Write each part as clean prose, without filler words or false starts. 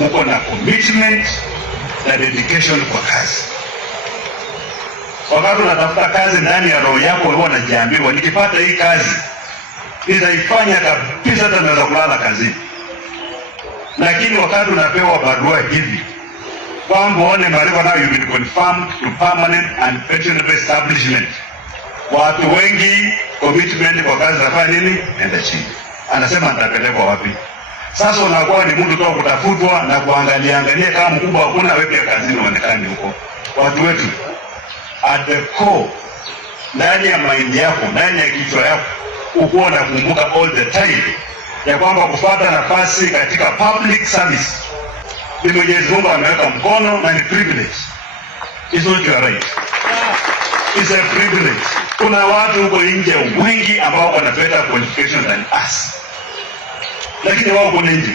mko na commitment na dedication kwa kazi. Wakati unatafuta kazi ndani ya roho yako wewe unajiambiwa, nikipata hii kazi nitaifanya kabisa, hata naweza kulala kazini. Lakini wakati unapewa barua hivi kwamba one marifa now you've been confirmed to permanent and pensionable establishment, watu wengi commitment kwa kazi nafanya nini? Nenda chini. Anasema nitapelekwa wapi? Sasa unakuwa ni mtu tu kutafutwa na kuangalia kama mkubwa hakuna, wewe pia kazini uonekane huko. Watu wetu at the core, ndani ya mind yako, ndani ya kichwa yako, uko unakumbuka all the time ya kwamba kupata nafasi katika public service ni Mwenyezi Mungu ameweka mkono na ni privilege. It's not your right. It's a privilege. Kuna watu huko nje wengi ambao wana better qualification than us, lakini wao huko nje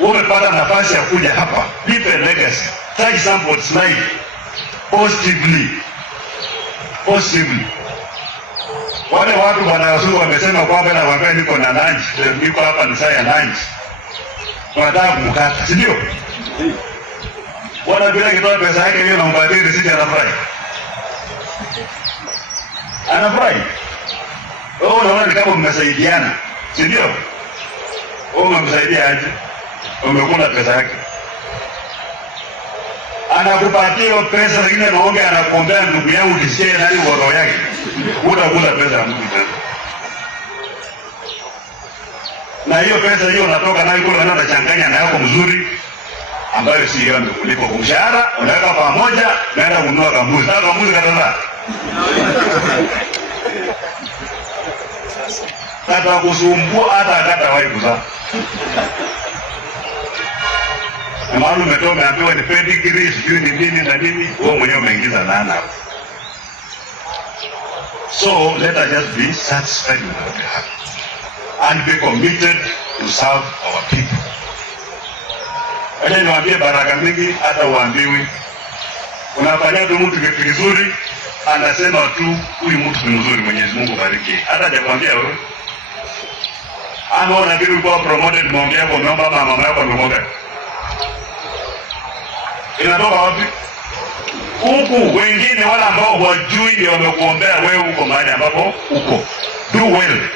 wamepata nafasi ya kuja hapa, leave a legacy, touch somebody's life positively. Wale watu wanaosuru wamesema kwamba na wapea niko na lunch, niko hapa ni saa ya lunch, wanataka kumkata, si ndio? Wanabila kitoa pesa yake hiyo na mpatie risiti, anafurahi. Wewe unaona ni kama mmesaidiana, si ndio? Wewe umemsaidia aje? Umekula pesa yake, anakupatia pesa, lakini anaongea anakuombea, ndugu yangu kisikie nani roho yake, utakula pesa ya mtu tena. Na hiyo pesa hiyo unatoka nayo kule, unachanganya na yako mzuri ambayo si yeye kulipa kwa mshahara, unaweka pamoja, naenda kununua kambuzi. Sasa kambuzi katazaa kata kusumbua hata akatawahi kuzaa. Na maana umetoa umeambiwa ni pedigree, sijui ni nini na nini, wewe mwenyewe umeingiza laana hapo. So let us just be satisfied with what we have and be committed to serve our people. Acha niwaambie baraka mingi hata uambiwi. Unafanya tu mtu kitu kizuri, anasema tu huyu mtu ni mzuri, Mwenyezi Mungu bariki. Hata hajakwambia wewe. Ama unabidi kuwa promoted, muongea kwa mama yako amemoga. Inatoka wapi? Huku wengine wala ambao wajui ndio wamekuombea wewe uko mahali ambapo uko. Do well.